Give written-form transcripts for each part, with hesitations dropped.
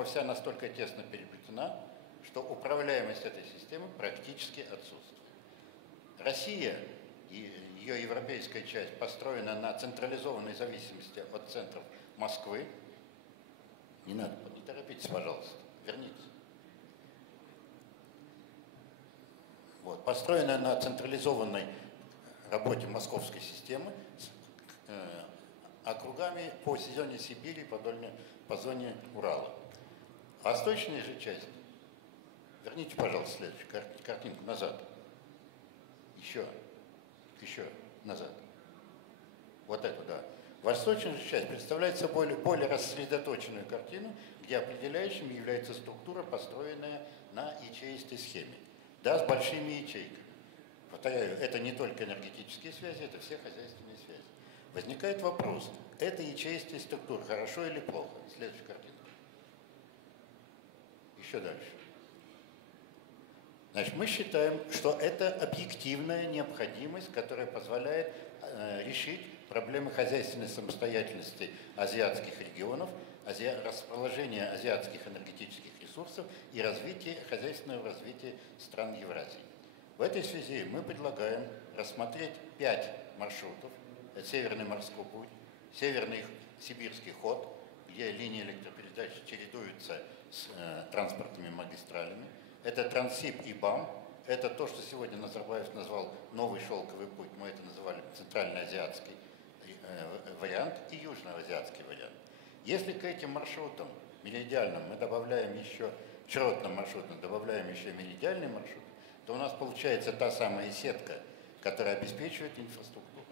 Вся настолько тесно переплетена, что управляемость этой системы практически отсутствует. Россия и ее европейская часть построена на централизованной зависимости от центров Москвы. Не надо, не торопитесь, пожалуйста, вернитесь. Вот, построена на централизованной работе московской системы с округами по зоне Сибири, по зоне Урала. Восточная же часть, верните, пожалуйста, следующую картинку назад, еще назад, вот эту, да. Восточная же часть представляет собой более рассредоточенную картину, где определяющим является структура, построенная на ячеистой схеме, да, с большими ячейками. Повторяю, это не только энергетические связи, это все хозяйственные связи. Возникает вопрос, это ячеистая структура, хорошо или плохо? Следующая картинка. Еще дальше. Значит, мы считаем, что это объективная необходимость, которая позволяет решить проблемы хозяйственной самостоятельности азиатских регионов, расположения азиатских энергетических ресурсов и хозяйственного развития стран Евразии. В этой связи мы предлагаем рассмотреть 5 маршрутов. Это Северный морской путь, Северный сибирский ход, где линии электропередач чередуются с транспортными магистралями. Это Транссиб и БАМ. Это то, что сегодня Назарбаев назвал новый шелковый путь. Мы это называли центральноазиатский вариант и южноазиатский вариант. Если к этим маршрутам меридиальным мы добавляем еще, широтным маршрутам добавляем еще меридиальный маршрут, то у нас получается та самая сетка, которая обеспечивает инфраструктуру.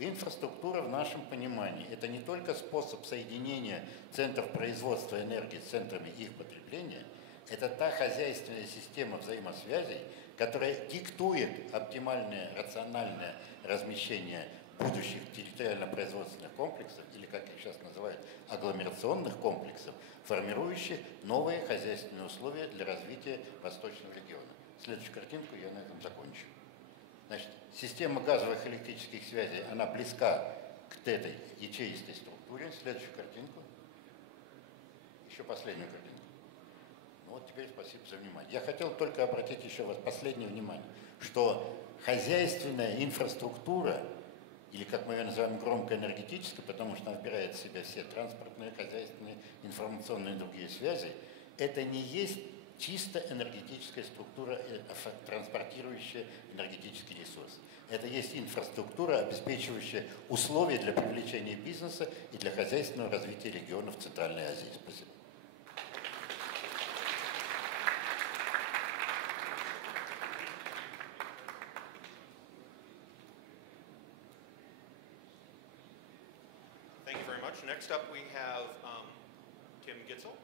Инфраструктура в нашем понимании – это не только способ соединения центров производства энергии с центрами их потребления, это та хозяйственная система взаимосвязей, которая диктует оптимальное, рациональное размещение будущих территориально-производственных комплексов, или, как их сейчас называют, агломерационных комплексов, формирующих новые хозяйственные условия для развития Восточного региона. Следующую картинку я на этом закончу. Значит, система газовых и электрических связей, она близка к этой ячеистой структуре. Следующую картинку. Еще последнюю картинку. Ну вот теперь спасибо за внимание. Я хотел только обратить еще раз последнее внимание, что хозяйственная инфраструктура, или как мы ее называем громко энергетическая, потому что она вбирает в себя все транспортные, хозяйственные, информационные и другие связи, это не есть чисто энергетическая структура, транспортирующая энергетический ресурс. Это есть инфраструктура, обеспечивающая условия для привлечения бизнеса и для хозяйственного развития регионов Центральной Азии. Спасибо. Thank you very much. Next up we have Tim Gitzel,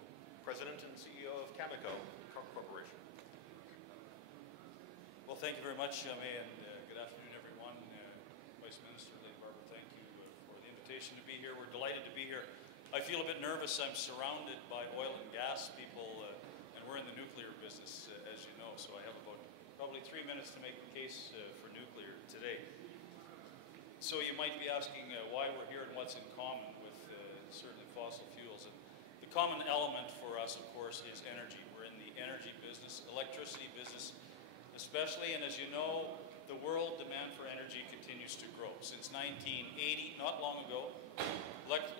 President and CEO of Cameco Corporation. Well, thank you very much, May, and good afternoon, everyone. Vice Minister Lady Barbara, thank you for the invitation to be here. We're delighted to be here. I feel a bit nervous. I'm surrounded by oil and gas people, and we're in the nuclear business, as you know, so I have about probably 3 minutes to make the case for nuclear today. So you might be asking why we're here and what's in common with certainly fossil fuels. And the common element for us, of course, is energy. We're in the energy business, electricity business especially, and as you know, the world demand for energy continues to grow. Since 1980, not long ago,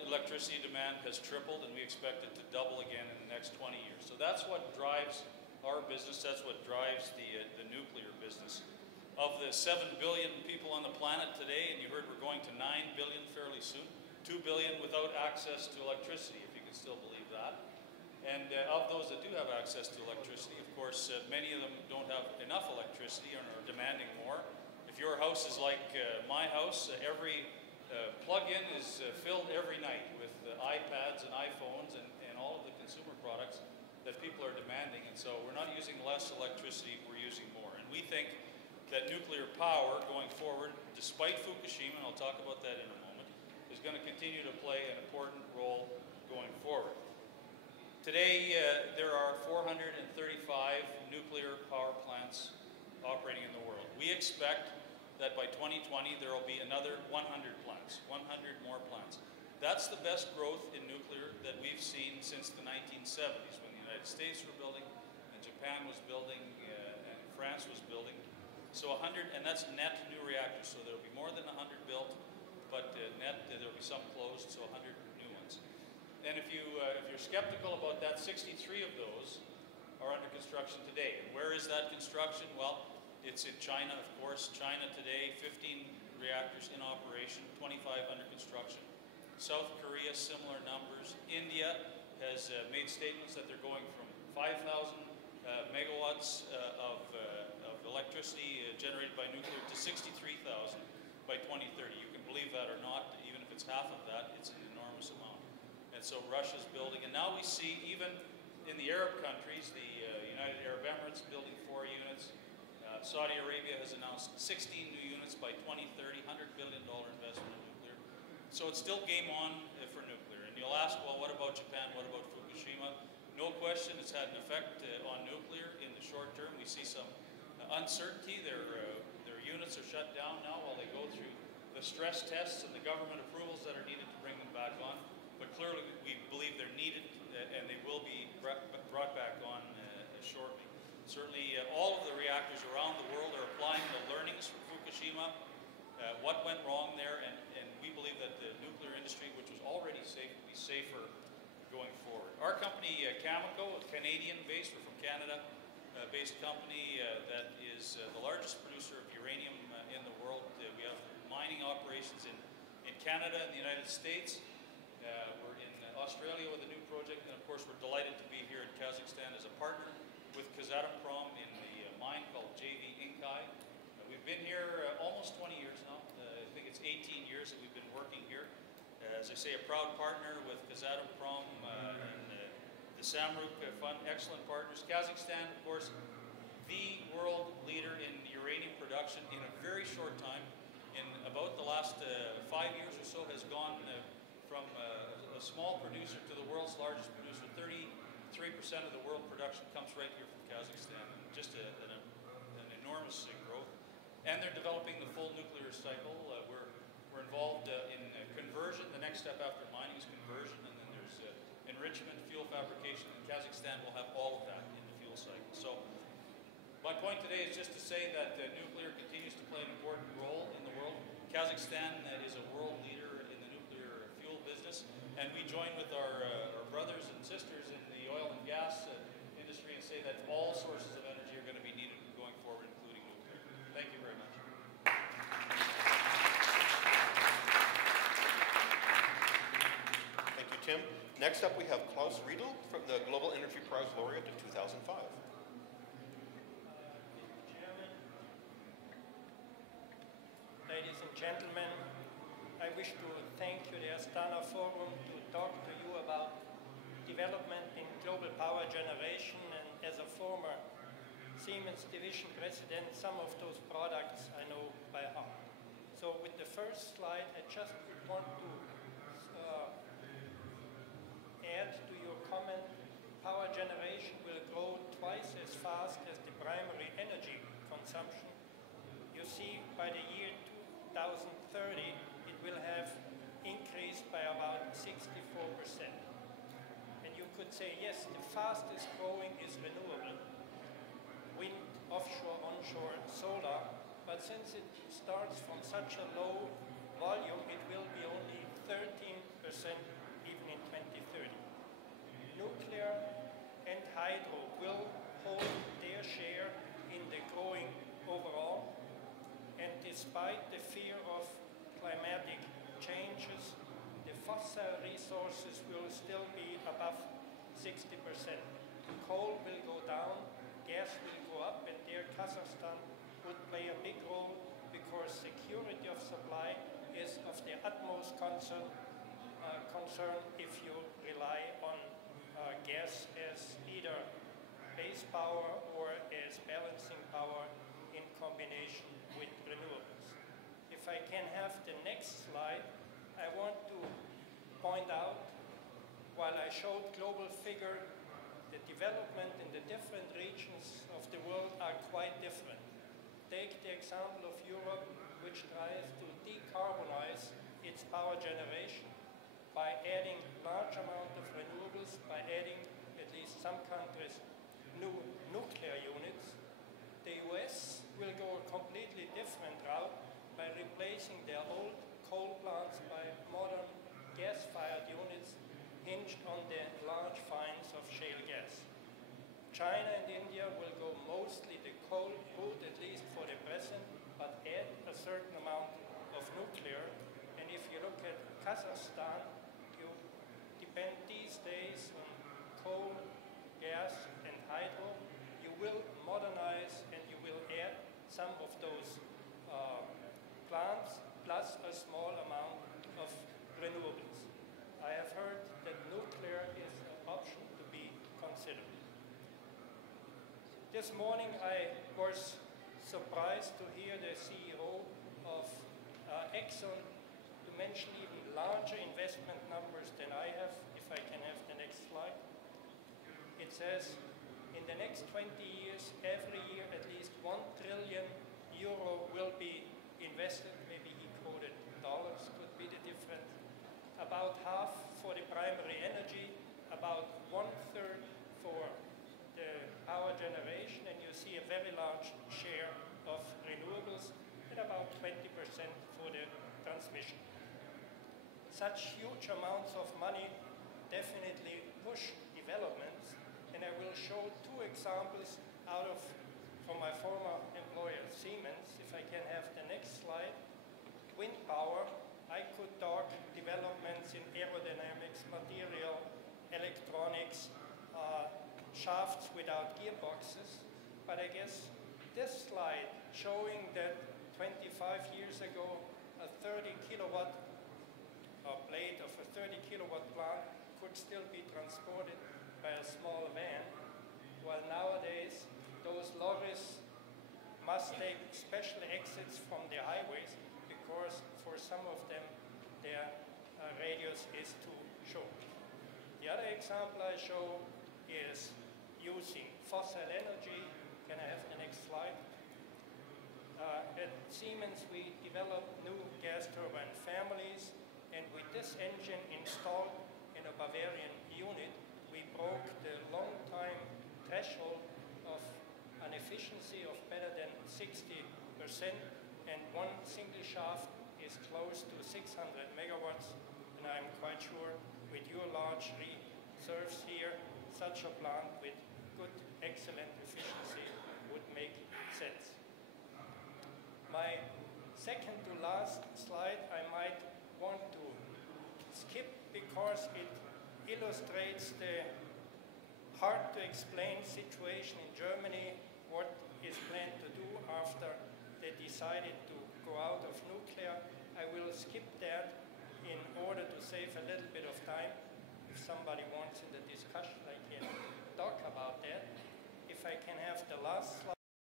electricity demand has tripled, and we expect it to double again in the next 20 years. So that's what drives our business, that's what drives the nuclear business. Of the 7 billion people on the planet today, and you heard we're going to 9 billion fairly soon, 2 billion without access to electricity, if you can still believe that. And of those that do have access to electricity, of course, many of them don't have enough electricity and are demanding more. If your house is like my house, every plug-in is filled every night with iPads and iPhones and all of the consumer products that people are demanding. And so we're not using less electricity, we're using more. And we think that nuclear power going forward, despite Fukushima, and I'll talk about that in a moment, is going to continue to play an important role going forward. Today, there are 435 nuclear power plants operating in the world. We expect that by 2020, there will be another 100 plants, 100 more plants. That's the best growth in nuclear that we've seen since the 1970s, when the United States were building, and Japan was building, and France was building. So 100, and that's net new reactors, so there'll be more than 100 built, but net there'll be some closed, so 100 new ones. And if you're skeptical about that, 63 of those are under construction today. And where is that construction? Well, it's in China, of course. China today, 15 reactors in operation, 25 under construction. South Korea, similar numbers. India has made statements that they're going from 5,000 megawatts of electricity generated by nuclear to 63,000 by 2030. You can believe that or not, even if it's half of that, it's an enormous amount. And so Russia's building, and now we see even in the Arab countries, the United Arab Emirates building 4 units. Saudi Arabia has announced 16 new units by 2030, $100 billion investment in nuclear. So it's still game on for nuclear. And you'll ask, well, what about Japan? What about Fukushima? No question it's had an effect on nuclear in the short term. We see some uncertainty. Their units are shut down now while they go through the stress tests and the government approvals that are needed to bring them back on. But clearly we believe they're needed and they will be brought back on shortly. Certainly all of the reactors around the world are applying the learnings from Fukushima, what went wrong there, and we believe that the nuclear industry, which was already safe, will be safer going forward. Our company, Cameco, a Canadian-based, we're from Canada, based company that is the largest producer of uranium in the world. We have mining operations in Canada and the United States. We're in Australia with a new project, and of course we're delighted to be here in Kazakhstan as a partner with Kazatomprom in the mine called JV Inkai. We've been here almost 20 years now. I think it's 18 years that we've been working here. As I say, a proud partner with Kazatomprom and the Samruk Fund, excellent partners. Kazakhstan, of course, the world leader in uranium production in a very short time. In about the last 5 years or so, has gone from a small producer to the world's largest producer. 33% of the world production comes right here from Kazakhstan. Just an enormous growth. And they're developing the full nuclear cycle. We're involved in conversion. The next step after mining is conversion, and then there's enrichment, fuel fabrication. And Kazakhstan will have all of that in the fuel cycle. So my point today is just to say that nuclear continues to play an important role in the world. Kazakhstan is a world leader in the nuclear fuel business, and we join with our brothers and sisters in the oil and gas industry and say that all sources of energy are going to be needed going forward, including nuclear. Thank you very much. Thank you, Tim. Next up, we have Klaus Riedel from the Global Energy Prize Laureate of 2005. Ladies and gentlemen, I wish to thank you, the Astana Forum, to talk to you about development in global power generation, and as a former Siemens division president, some of those products I know by heart. So with the first slide, I just want to add to your comment, power generation will grow twice as fast as the primary energy consumption. You see, by the year 2030, it will have increased by about 64%. And you could say, yes, the fastest growing is renewable, wind, offshore, onshore, solar, but since it starts from such a low volume, it will be only 13% even in 2030. Nuclear and hydro will hold their share in the growing overall, and despite the fear of climatic changes, the fossil resources will still be above 60%. Coal will go down, gas will go up, and there Kazakhstan would play a big role because security of supply is of the utmost concern if you rely on gas as either base power or as balancing power in combination with renewables. If I can have the next slide, I want to point out, while I showed global figure, the development in the different regions of the world are quite different. Take the example of Europe, which tries to decarbonize its power generation. by adding large amount of renewables, by adding at least some countries new nuclear units. The US will go a completely different route by replacing their old coal plants by modern gas-fired units hinged on the large finds of shale gas. China and India will go mostly the coal route, at least for the present, but add a certain amount of nuclear. And if you look at Kazakhstan, you depend these days on coal, gas, and hydro. You will modernize and you will add some of those plants, plus a small amount of renewables. I have heard that nuclear is an option to be considered. This morning I was surprised to hear the CEO of Exxon to mention even larger investment numbers than I have. If I can have the next slide. It says, in the next 20 years, every year at least €1 trillion will be invested. Maybe he quoted dollars, could be the difference. About half for the primary energy, about 1/3 for the power generation, and you see a very large share of renewables, and about 20% for the transmission. Such huge amounts of money definitely push developments, and I will show two examples from my former employer Siemens. If I can have the next slide. Wind power, I could talk developments in aerodynamics, material, electronics, shafts without gearboxes, but I guess this slide showing that 25 years ago a 30 kilowatt blade of a 30 kilowatt plant could still be transported by a small van, while nowadays those lorries must take special exits from the highways because for some of them their radius is too short. The other example I show is using fossil energy. Can I have the next slide? At Siemens we developed new gas turbine families, and with this engine installed in a Bavarian unit, we broke the long time threshold of an efficiency of better than 60%, and one single shaft is close to 600 megawatts, and I'm quite sure with your large reserves here, such a plant with good, excellent efficiency would make sense. My second to last slide I might want to skip because it illustrates the hard to explain situation in Germany, what is planned to do after they decided to go out of nuclear. I will skip that in order to save a little bit of time. If somebody wants in the discussion, I can talk about that. If I can have the last slide.